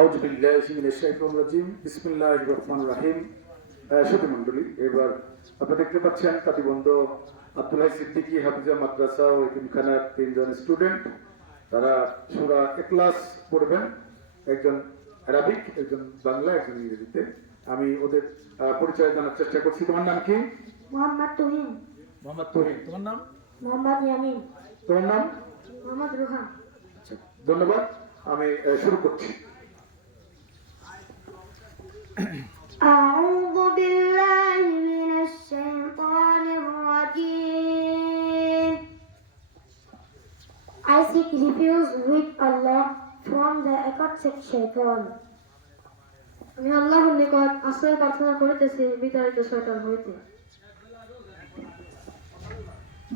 আউযু বিল্লাহি মিনাশ শাইতানির রাজিম বিসমিল্লাহির রহমানির রহিম সুধী মণ্ডলী এবার আপনারা দেখতে পাচ্ছেন কাতিবন্ধ আব্দুল্লাহ সিদ্দিকী হাফিজা মাদ্রাসা ও এতিমখানার তিনজন স্টুডেন্ট। তারা সুরা এক্লাস পড়বেন। একজন আরবিক একজন বাংলা একজন ইংরেজিতে। আমি ওদের পরিচয় জানার চেষ্টা করছি। তোমার নাম কি? মোহাম্মদ তুহিন। মোহাম্মদ তহিন। তোমার নাম? মোহাম্মদ ইয়ামিন। তোমার নাম? মোহাম্মদ রুহান আচ্ছা, ধন্যবাদ। আমি শুরু করছি। أعوذ بالله من الشيطان الرجيم I seek refuge with Allah from the accursed shaitan. আমি আল্লাহর নিকট আশ্রয় প্রার্থনা করিতেছি বিতাড়িত শয়তান হইতে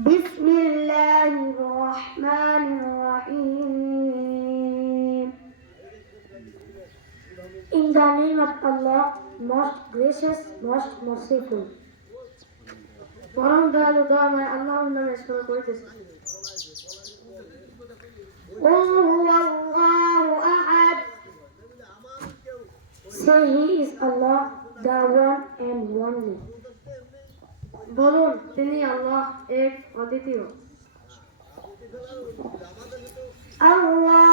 بسم الله الرحمن In the name of Allah, most gracious, most merciful. পরম দয়ালু দয়াময় আল্লাহর নামে স্মরণ করিতেছি قل هو الله أحد Say He is Allah, the one and only. বলুন তিনি আল্লাহ এক অদ্বিতীয় আল্লাহু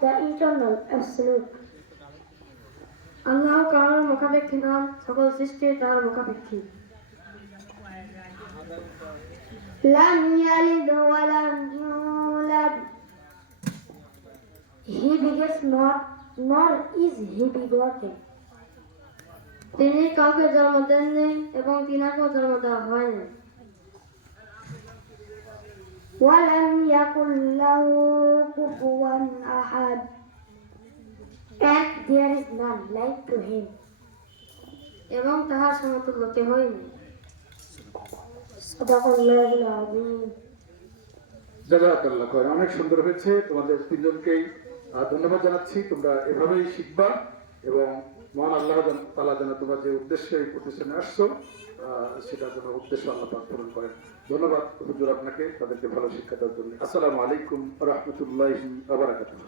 the eternal, absolute. আল্লাহ কারোর মুখাপেক্ষী নন সকল সৃষ্টি তার লাম ইয়ালিদ ওয়া লাম He begets not, nor is he begotten. তিনি কাউকে জন্ম দেননি এবং তিনাকেও জন্ম দেওয়া হয়নি ولم يكن له كفوا أحد And there is none like to him. এবং তাহার সমতুল্য কেহই নেই সদাকল্লাহুল আযীম জাজাকাল্লাহ খায়ের। অনেক সুন্দর হয়েছে তোমাদের তিনজনকেই আহ, ধন্যবাদ জানাচ্ছি তোমরা এভাবেই শিখবা এবং মহান আল্লাহ তালা যেন তোমরা যে উদ্দেশ্যে এই প্রতিষ্ঠানে আসছো সেটা যেন উদ্দেশ্য আল্লাহ পাক পূরণ করেন। ধন্যবাদ হুজুর আপনাকে, তাদেরকে ভালো শিক্ষা দেওয়ার জন্য। আসসালামু আলাইকুম রহমতুল্লাহ আবরাকাতুহ